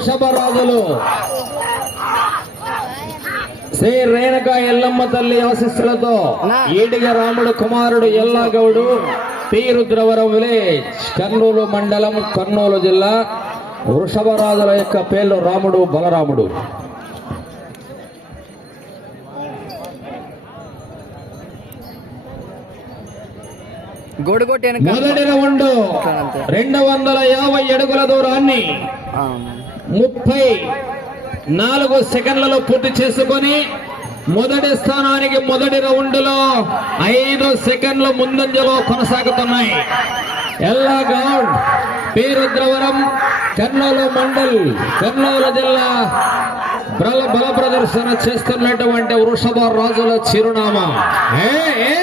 వృషభ రాజులు శ్రీ రేణుక ఎల్లమ్మ తల్లి ఆశీస్సులతో ఈడిగ రాముడు కుమారుడు ఎల్లాగౌడు పి రుద్రవరం విలేజ్ కర్నూలు మండలం కర్నూలు జిల్లా వృషభరాజుల యొక్క పేర్లు రాముడు బలరాముడు. మొదటి రౌండ్ రెండు వందల యాభై అడుగుల దూరాన్ని ముప్పై నాలుగు సెకండ్లలో పూర్తి చేసుకొని మొదటి స్థానానికి మొదటి రౌండ్లో ఐదు సెకండ్ల ముందంజలో కొనసాగుతున్నాయి ఎల్లా గౌడ్ పీరుద్రవరం కర్నూలు మండల్ కర్నూలు జిల్లా బల బల ప్రదర్శన చేస్తున్నటువంటి వృషభ రాజుల చిరునామా ఏ, ఏ,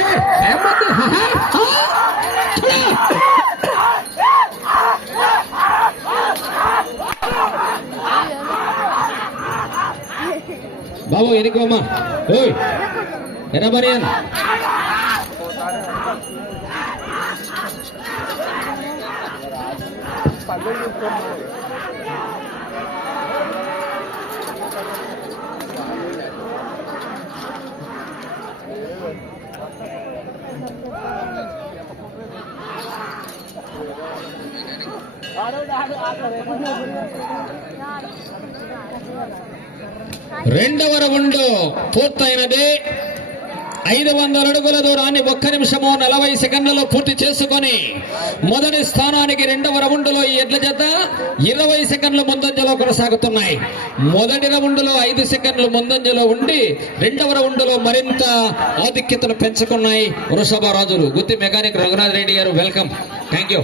ఏమది? హ, హ, హ. బాబు ఎనికోమ్మా ఆడు ఆడు బనియన్ రెండవ రౌండ్ పూర్తయినది. ఐదు వందల అడుగుల దూరాన్ని ఒక్క నిమిషము నలభై సెకండ్లలో పూర్తి చేసుకొని మొదటి స్థానానికి రెండవ రౌండ్లో ఈ ఎడ్ల జత ఇరవై సెకండ్ల ముందంజలో కొనసాగుతున్నాయి. మొదటి రౌండ్లో ఐదు సెకండ్లు ముందంజలో ఉండి రెండవ రౌండ్లో మరింత ఆధిక్యతను పెంచుకున్నాయి వృషభ రాజులు గుత్తి మెకానిక్ రఘునాథ్ రెడ్డి గారు వెల్కమ్. Thank you.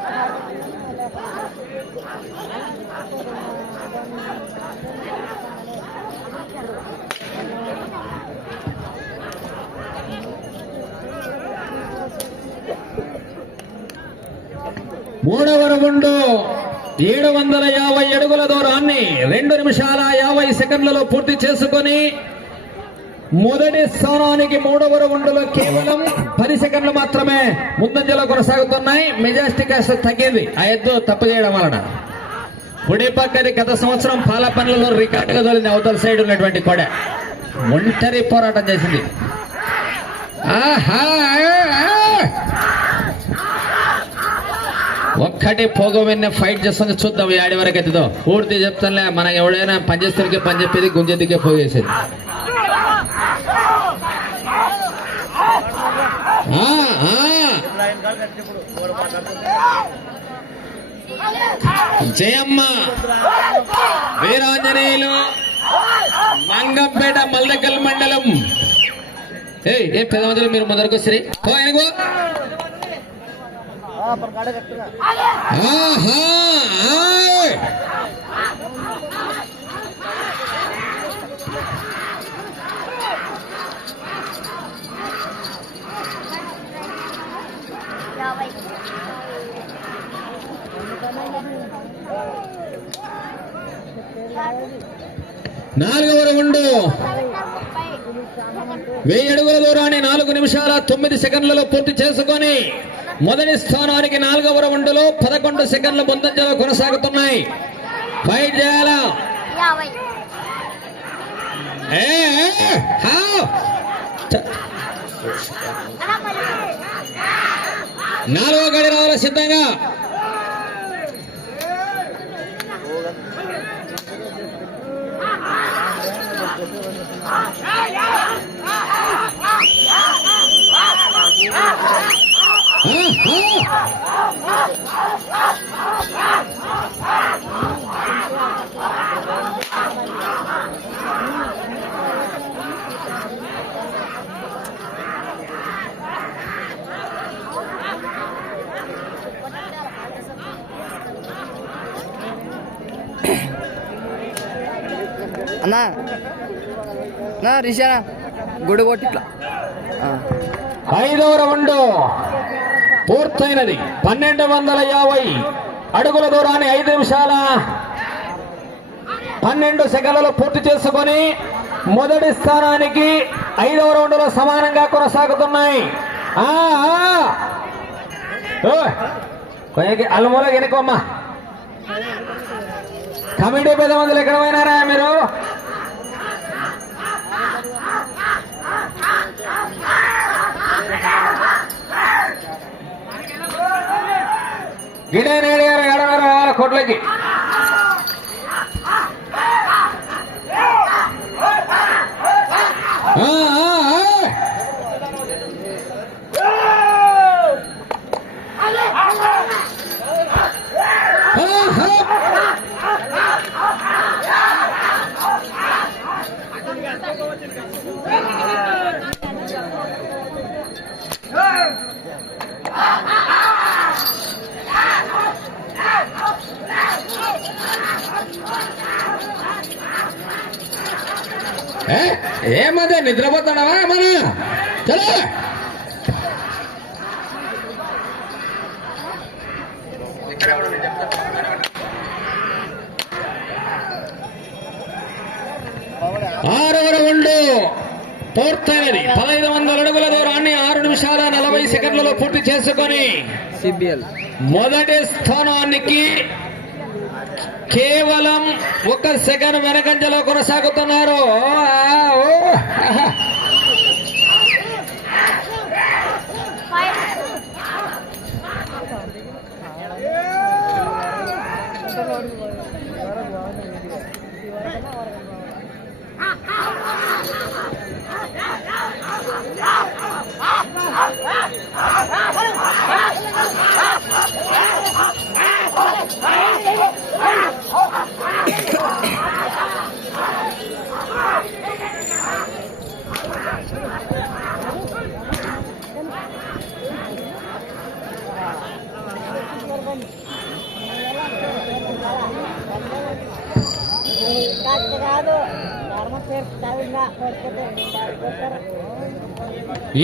మూడవ రౌండు ఏడు వందల యాభై అడుగుల దూరాన్ని రెండు నిమిషాల యాభై సెకండ్లలో పూర్తి చేసుకొని మొదటి స్థానానికి మూడవ రౌండ్లో కేవలం పది సెకండ్లు మాత్రమే ముందంజలో కొనసాగుతున్నాయి. మెజాస్టిక్ కాస్త తగ్గింది. ఆ ఎద్దు తప్పు చేయడం వలన. కుడిపక్కది గత సంవత్సరం పాల పనులలో రికార్డుగా తోలింది. అవతల సైడ్ ఉన్నటువంటి కొడ. ఒంటరి పోరాటం చేసింది. ఆహా! ఒక్కటి పోగ ఫైట్ చేస్తుంది. చూద్దాం ఈ ఆడి వరకు ఎత్తుదో పూర్తి చెప్తానులే మన ఎవడైనా పనిచేస్తుడికే పని చెప్పేది గుంజెత్తికే పోగేసేది ఆ. జయమ్మ. వీరాంజనేయులు. మంగంపేట మల్దకల్ మండలం. ఏ ఏ పెద్దమందులు మీరు ముందరకు వస్తే ఆయనకు ఆహా నాలుగవ రౌండ్. వెయ్యి అడుగుల దూరాన్ని నాలుగు నిమిషాల తొమ్మిది సెకండ్లలో పూర్తి చేసుకొని మొదటి స్థానానికి నాలుగవ రౌండ్లో పదకొండు సెకండ్ల ముందంజలో కొనసాగుతున్నాయి. ఫైట్ చేయాలా? నాలుగో గడి రావాలి సిద్ధంగా? 하나 నా రిషానా గుడి కొట్టి ఇట్లా. ఐదవ రౌండ్ పూర్తయినది. పన్నెండు వందల యాభై అడుగుల దూరాన్ని ఐదు నిమిషాల పన్నెండు సెకండ్లలో పూర్తి చేసుకొని మొదటి స్థానానికి ఐదవ రౌండ్లో సమానంగా కొనసాగుతున్నాయి. ఆ, ఆ. కమిటీ పెద్ద మందులు ఎక్కడ పోయినారా మీరు? గిడే నేడు గారు ఏడన్నర ఏమదే నిద్రపోతాడవా మన చలో. ఆరవ రౌండ్ పూర్తయినది. పదహైదు వందల అడుగుల దూరాన్ని ఆరు నిమిషాల నలభై సెకండ్లలో పూర్తి చేసుకొని మొదటి స్థానానికి కేవలం ఒక సెకండ్ వెనకంజలో కొనసాగుతున్నారు.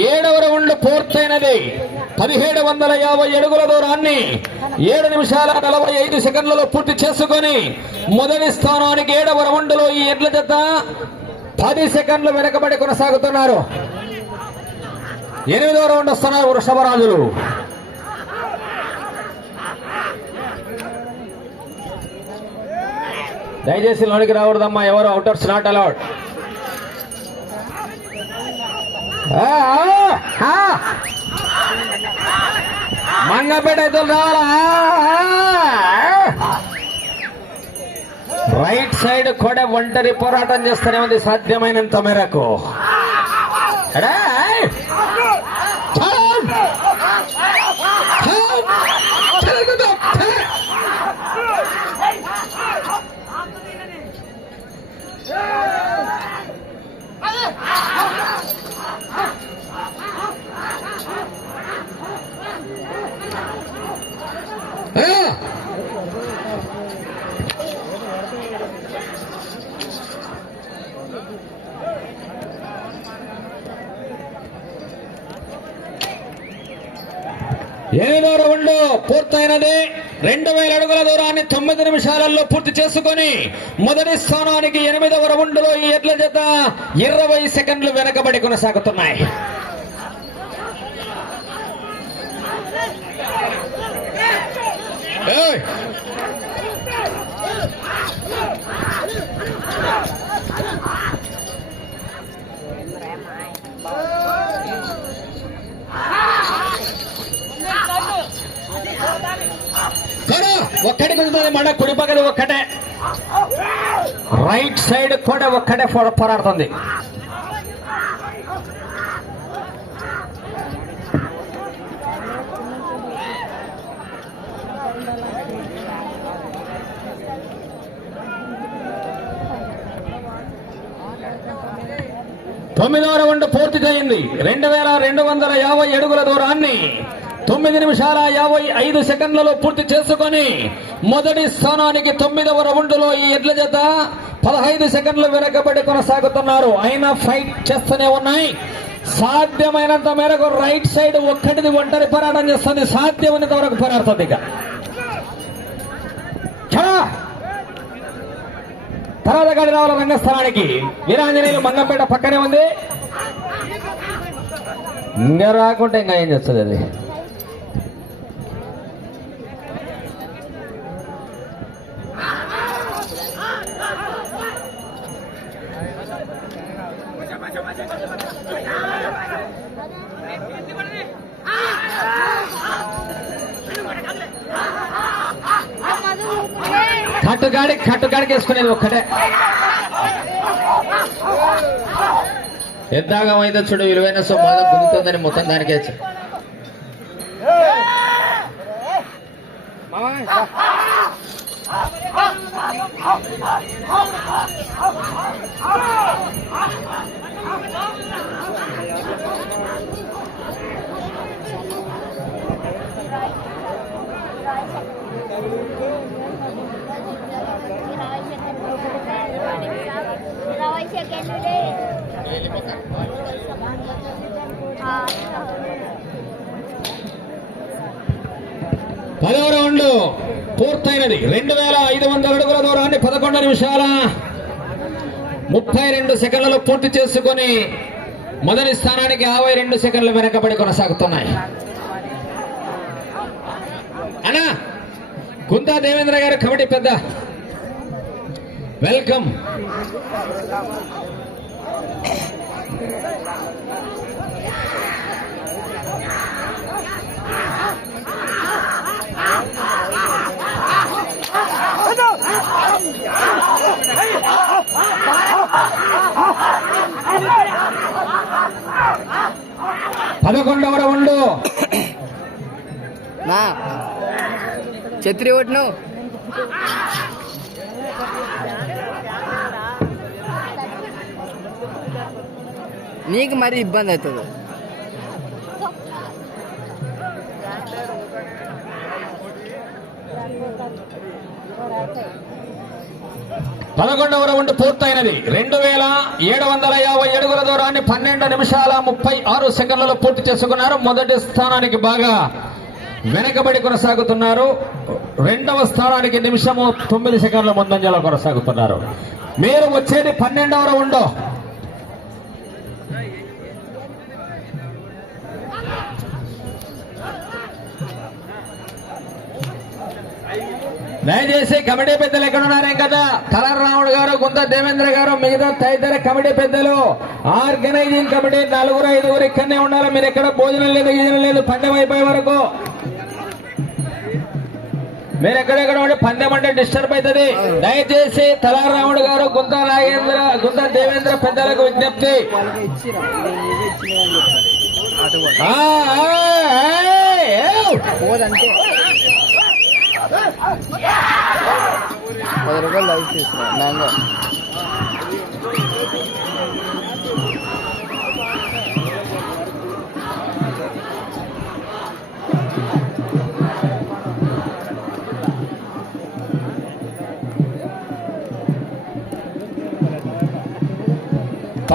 ఏడవ రౌండ్ పూర్తయినది. పదిహేడు వందల యాభై అడుగుల దూరాన్ని ఏడు నిమిషాల నలభై ఐదు సెకండ్లలో పూర్తి చేసుకొని మొదటి స్థానానికి ఏడవ రౌండ్లో ఈ ఎడ్ల జత పది సెకండ్లు వెనకబడి కొనసాగుతున్నారు. ఎనిమిదవ రౌండ్ వస్తున్నారు వృషభరాజులు. దయచేసి లోనికి రావడదమ్మా ఎవరు అవుటర్స్ నాట్ అలౌడ్ మంగపేట ఎదురు రావాలా రైట్ సైడ్ కూడా ఒంటరి పోరాటం చేస్తూనే ఉంది సాధ్యమైనంత మేరకు ఎడా? ఎనిమిదో రౌండ్ పూర్తయినది రెండు వేల అడుగుల దూరాన్ని తొమ్మిది నిమిషాలలో పూర్తి చేసుకొని మొదటి స్థానానికి ఎనిమిదవ రౌండ్లో ఈ ఎడ్ల జత ఇరవై సెకండ్లు వెనకబడి కొనసాగుతున్నాయి Hey! సరే ఒక్కటి మన కుడి ఒక్కటే. రైట్ సైడ్ కూడా ఒక్కటే పోరాడుతుంది. తొమ్మిదవ రౌండ్ పూర్తి చేయింది రెండు వేల రెండు వందల యాభై అడుగుల దూరాన్ని తొమ్మిది నిమిషాల యాభై ఐదు సెకండ్లలో పూర్తి చేసుకొని మొదటి స్థానానికి తొమ్మిదవ రౌండ్లో ఈ ఎడ్ల జత పదహైదు సెకండ్లు వెనకబడి కొనసాగుతున్నారు. అయినా ఫైట్ చేస్తూనే ఉన్నాయి. సాధ్యమైనంత మేరకు రైట్ సైడ్ ఒక్కటిది ఒంటరి పోరాటం చేస్తుంది. సాధ్యమైనంత వరకు పోరాడుతుంది ఇక. తర్వాత గడి రావాల రంగస్థలానికి. వీరాంజనేయులు మంగంపేట పక్కనే ఉంది. ఇంకా రాకుంటే ఇంకా ఏం చేస్తుంది అది? కట్టుగాడి కట్టుగాడికి వేసుకునేది ఒక్కటే ఎద్దాగం అయితే చూడు విలువైన సొమ్ము గుంతుందని మొత్తం దానికే ఇచ్చాడు. ఇరవై సెకండ్లే పదవ రౌండ్ పూర్తయినది. రెండు వేల ఐదు వందల అడుగుల దూరాన్ని పదకొండు నిమిషాల ముప్పై రెండు సెకండ్లలో పూర్తి చేసుకొని మొదటి స్థానానికి యాభై రెండు సెకండ్లు వెనకబడి కొనసాగుతున్నాయి. అన్నా కుంతా దేవేంద్ర గారు కమిటీ పెద్ద వెల్కమ్. పదకొండవ రౌండ్. నా ఛత్రి ఓట్ను. నీకు మరి ఇబ్బంది అవుతుంది. పదకొండవ రౌండ్ పూర్తయినది. రెండు వేల ఏడు వందల యాభై ఏడుగుల దూరాన్ని పన్నెండు నిమిషాల ముప్పై ఆరు సెకండ్లలో పూర్తి చేసుకున్నారు. మొదటి స్థానానికి బాగా వెనకబడి కొనసాగుతున్నారు. రెండవ స్థానానికి నిమిషము తొమ్మిది సెకండ్ల ముందంజలో కొనసాగుతున్నారు. మీరు వచ్చేది పన్నెండవ రౌండ్. దయచేసి కమిటీ పెద్దలు ఎక్కడ కదా కలర్ రాముడు గారు గుంత దేవేంద్ర గారు మిగతా తదితర కమిటీ పెద్దలు. ఆర్గనైజింగ్ కమిటీ నలుగురు ఐదుగురు ఇక్కడనే ఉండాలి. మీరు ఎక్కడ భోజనం లేదు గీజనం లేదు పందెం అయిపోయే వరకు మీరు ఎక్కడెక్కడ ఉంటే పందెం అంటే డిస్టర్బ్ అవుతుంది దయచేసి తలార్ రాముడు గారు గుంత నాగేంద్ర గుంత దేవేంద్ర పెద్దలకు విజ్ఞప్తి. ఇచ్చిరా? ఇవే ఇచ్చినవి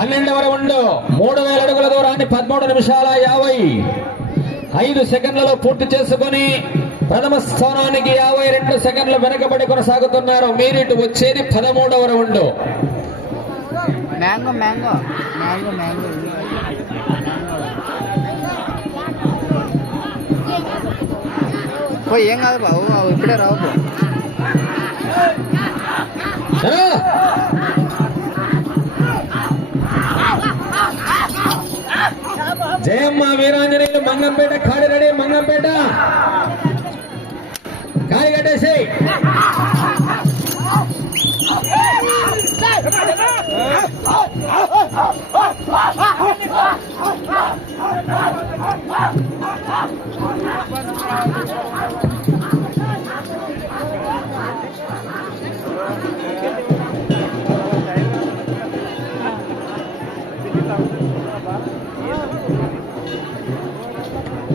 పన్నెండవ రౌండ్ మూడు వేల అడుగుల దూరాన్ని పదమూడు నిమిషాల యాభై ఐదు సెకండ్లలో పూర్తి చేసుకొని ప్రథమ స్థానానికి యాభై రెండు సెకండ్లు వెనకబడి కొనసాగుతున్నారు. మీరిటు వచ్చేది పదమూడవ round. Mango mango mango mango. పోయి ఏం కాదు బాబు ఇప్పుడే రావు జయమ్మ వీరాంజనేయులు మంగంపేట కాడి రెడీ మంగంపేట కాడి కట్టేసి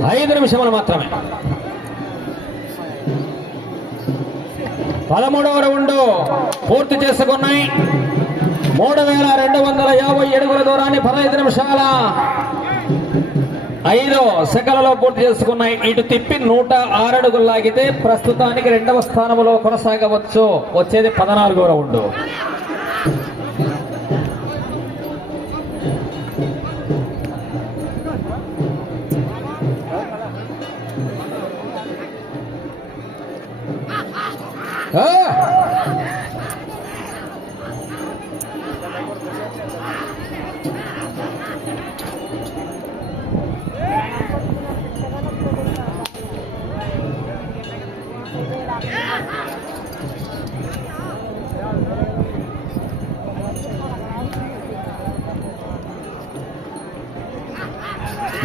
ఐదు నిమిషములు మాత్రమే. పదమూడవ రౌండ్ పూర్తి చేసుకున్నాయి. మూడు వేల రెండు వందల యాభై అడుగుల దూరాన్ని పదహైదు నిమిషాల ఐదు సెకలలో పూర్తి చేసుకున్నాయి. ఇటు తిప్పి నూట ఆరడుగులు లాగితే ప్రస్తుతానికి రెండవ స్థానంలో కొనసాగవచ్చు. వచ్చేది పదనాలుగో రౌండ్.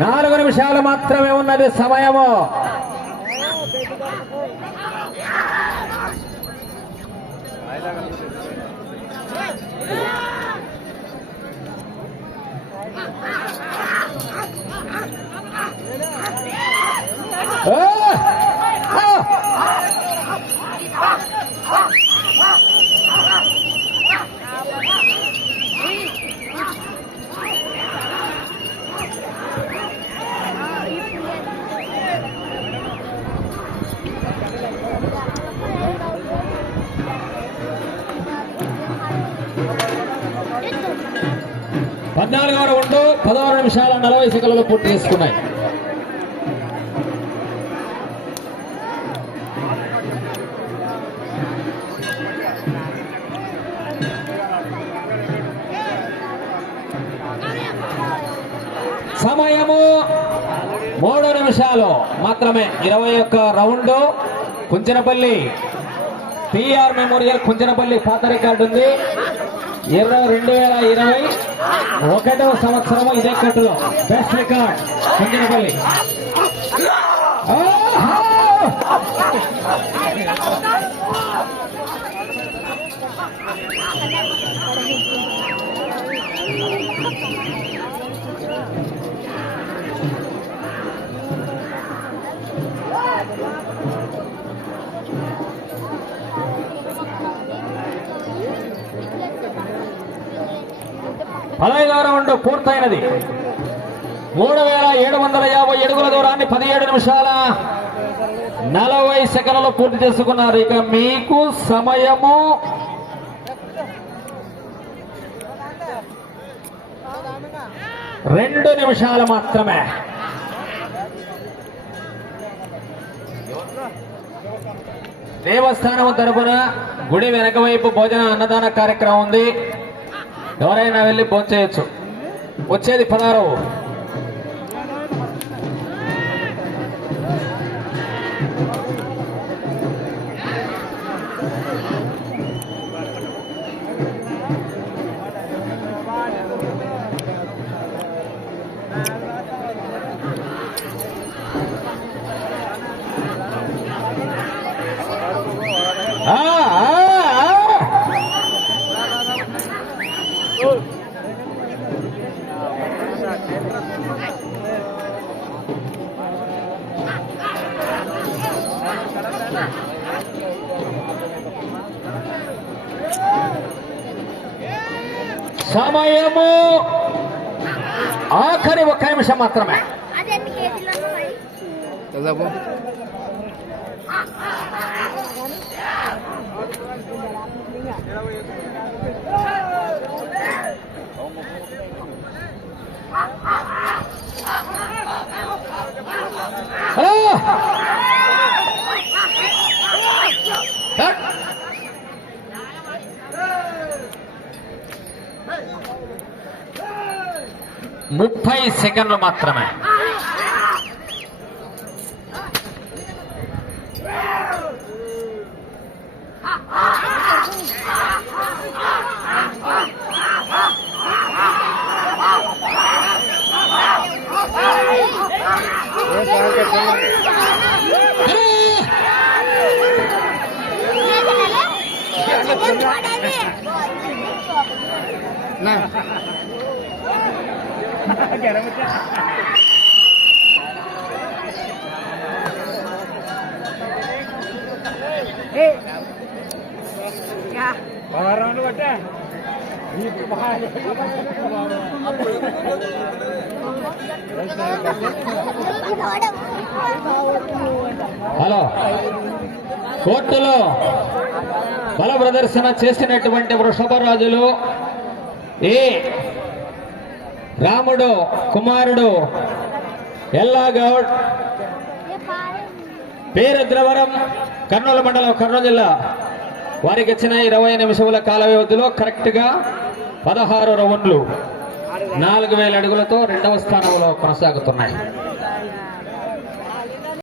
నాలుగు నిమిషాలు మాత్రమే ఉన్నది సమయము. ఆ! ఆ! పద్నాలుగవ రౌండ్ పదహారు నిమిషాల నలభై సెకండ్లలో పూర్తి చేసుకున్నాయి. సమయము మూడు నిమిషాలు మాత్రమే. ఇరవై ఒక్క round Kunchanapalli PR memorial Kunchanapalli పాత రికార్డు ఉంది. ఇరవై రెండు వేల ఇరవై ఒకటవ సంవత్సరం ఇదే కట్టులో. బెస్ట్ రికార్డ్ కుంచనపల్లి పదహైదవ రౌండ్ పూర్తయినది. మూడు వేల ఏడు వందల యాభై అడుగుల దూరాన్ని పదిహేడు నిమిషాల నలభై సెకండ్లలో పూర్తి చేసుకున్నారు. ఇక మీకు సమయము రెండు నిమిషాలు మాత్రమే. దేవస్థానం తరపున గుడి వెనక వైపు భోజన అన్నదాన కార్యక్రమం ఉంది. ఎవరైనా వెళ్ళి భోంచేయచ్చు. వచ్చేది పదహారు సమయము ఆఖరి ఒక్క నిమిషం మాత్రమే. ముప్పై సెకండ్లు మాత్రమే Thank you. అది ఎన్ని కేజీలు ఉన్నాయి దాదాపు ఆ! ముప్పై సెకండ్లు మాత్రమే నా హలో కోర్టులో బల ప్రదర్శన చేసినటువంటి వృషభరాజులు ఏ రాముడు కుమారుడు ఎల్లాగౌడ్ పేరు ద్రవరం కర్నూలు మండలం కర్నూలు జిల్లా. వారికి ఇచ్చిన ఇరవై నిమిషముల కాల వ్యవధిలో కరెక్ట్గా పదహారు రౌండ్లు నాలుగు వేల అడుగులతో రెండవ స్థానంలో కొనసాగుతున్నాయి.